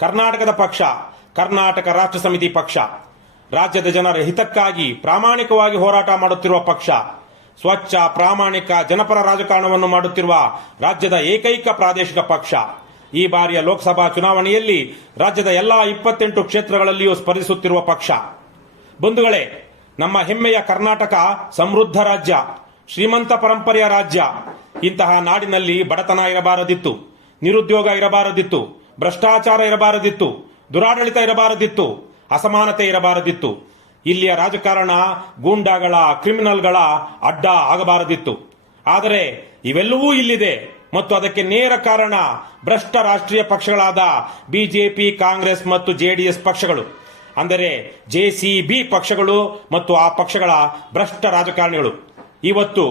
ಕರ್ನಾಟಕದ ಪಕ್ಷ ಕರ್ನಾಟಕ ರಾಷ್ಟ್ರ ಸಮಿತಿ ಪಕ್ಷ. ರಾಜ್ಯದ ಜನರ ಹಿತಕ್ಕಾಗಿ ಪ್ರಾಮಾಣಿಕವಾಗಿ ಹೋರಾಟ ಮಾಡುತ್ತಿರುವ ಪಕ್ಷ. ಸ್ವಚ್ಛ, ಪ್ರಾಮಾಣಿಕ, ಜನಪರ ರಾಜಕಾರಣವನ್ನು ಮಾಡುತ್ತಿರುವ ರಾಜ್ಯದ ಏಕೈಕ ಪ್ರಾದೇಶಿಕ ಪಕ್ಷ. ಈ ಬಾರಿಯ ಲೋಕಸಭಾ ಚುನಾವಣೆಯಲ್ಲಿ ರಾಜ್ಯದ ಎಲ್ಲಾ 28 ಕ್ಷೇತ್ರಗಳಲ್ಲಿಯೂ ಸ್ಪರ್ಧಿಸುತ್ತಿರುವ ಪಕ್ಷ. ಬಂಧುಗಳೇ, ನಮ್ಮ ಹೆಮ್ಮೆಯ ಕರ್ನಾಟಕ ಸಮೃದ್ಧ ರಾಜ್ಯ, ಶ್ರೀಮಂತ ಪರಂಪರೆಯ ರಾಜ್ಯ. ಇಂತಹ ನಾಡಿನಲ್ಲಿ ಬಡತನ ಇರಬಾರದಿತ್ತು, ನಿರುದ್ಯೋಗ ಇರಬಾರದಿತ್ತು, ಭ್ರಷ್ಟಾಚಾರ ಇರಬಾರದಿತ್ತು, ದುರಾಡಳಿತ ಇರಬಾರದಿತ್ತು, ಅಸಮಾನತೆ ಇರಬಾರದಿತ್ತು. ಇಲ್ಲಿಯ ರಾಜಕಾರಣ ಗೂಂಡಾಗಳ, ಕ್ರಿಮಿನಲ್ಗಳ ಅಡ್ಡ ಆಗಬಾರದಿತ್ತು. ಆದರೆ ಇವೆಲ್ಲವೂ ಇಲ್ಲಿದೆ ಮತ್ತು ಅದಕ್ಕೆ ನೇರ ಕಾರಣ ಭ್ರಷ್ಟ ರಾಷ್ಟ್ರೀಯ ಪಕ್ಷಗಳಾದ ಬಿಜೆಪಿ, ಕಾಂಗ್ರೆಸ್ ಮತ್ತು ಜೆಡಿಎಸ್ ಪಕ್ಷಗಳು, ಅಂದರೆ ಜೆಸಿಬಿ ಪಕ್ಷಗಳು ಮತ್ತು ಆ ಪಕ್ಷಗಳ ಭ್ರಷ್ಟ ರಾಜಕಾರಣಿಗಳು. ಇವತ್ತು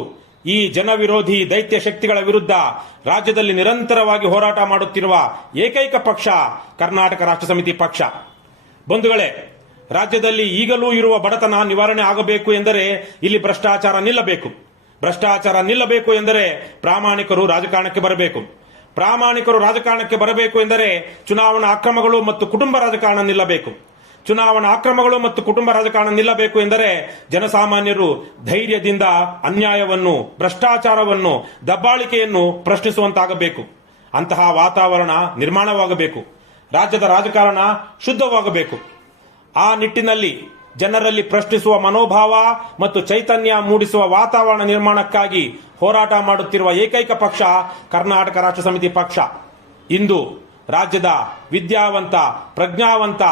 ಈ ಜನವಿರೋಧಿ ದೈತ್ಯ ಶಕ್ತಿಗಳ ವಿರುದ್ಧ ರಾಜ್ಯದಲ್ಲಿ ನಿರಂತರವಾಗಿ ಹೋರಾಟ ಮಾಡುತ್ತಿರುವ ಏಕೈಕ ಪಕ್ಷ ಕರ್ನಾಟಕ ರಾಷ್ಟ್ರ ಸಮಿತಿ ಪಕ್ಷ. ಬಂಧುಗಳೇ, ರಾಜ್ಯದಲ್ಲಿ ಈಗಲೂ ಇರುವ ಬಡತನ ನಿವಾರಣೆ ಆಗಬೇಕು ಎಂದರೆ ಇಲ್ಲಿ ಭ್ರಷ್ಟಾಚಾರ ನಿಲ್ಲಬೇಕು. ಭ್ರಷ್ಟಾಚಾರ ನಿಲ್ಲಬೇಕು ಎಂದರೆ ಪ್ರಾಮಾಣಿಕರು ರಾಜಕಾರಣಕ್ಕೆ ಬರಬೇಕು. ಪ್ರಾಮಾಣಿಕರು ರಾಜಕಾರಣಕ್ಕೆ ಬರಬೇಕು ಎಂದರೆ ಚುನಾವಣಾ ಅಕ್ರಮಗಳು ಮತ್ತು ಕುಟುಂಬ ರಾಜಕಾರಣ ನಿಲ್ಲಬೇಕು. ಚುನಾವಣಾ ಅಕ್ರಮಗಳು ಮತ್ತು ಕುಟುಂಬ ರಾಜಕಾರಣ ನಿಲ್ಲಬೇಕು ಎಂದರೆ ಜನಸಾಮಾನ್ಯರು ಧೈರ್ಯದಿಂದ ಅನ್ಯಾಯವನ್ನು, ಭ್ರಷ್ಟಾಚಾರವನ್ನು, ದಬ್ಬಾಳಿಕೆಯನ್ನು ಪ್ರಶ್ನಿಸುವಂತಾಗಬೇಕು. ಅಂತಹ ವಾತಾವರಣ ನಿರ್ಮಾಣವಾಗಬೇಕು. ರಾಜ್ಯದ ರಾಜಕಾರಣ ಶುದ್ಧವಾಗಬೇಕು. ಆ ನಿಟ್ಟಿನಲ್ಲಿ ಜನರಲ್ಲಿ ಪ್ರಶ್ನಿಸುವ ಮನೋಭಾವ ಮತ್ತು ಚೈತನ್ಯ ಮೂಡಿಸುವ ವಾತಾವರಣ ನಿರ್ಮಾಣಕ್ಕಾಗಿ ಹೋರಾಟ ಮಾಡುತ್ತಿರುವ ಏಕೈಕ ಪಕ್ಷ ಕರ್ನಾಟಕ ರಾಷ್ಟ್ರ ಸಮಿತಿ ಪಕ್ಷ. ಇಂದು ರಾಜ್ಯದ ವಿದ್ಯಾವಂತ, ಪ್ರಜ್ಞಾವಂತ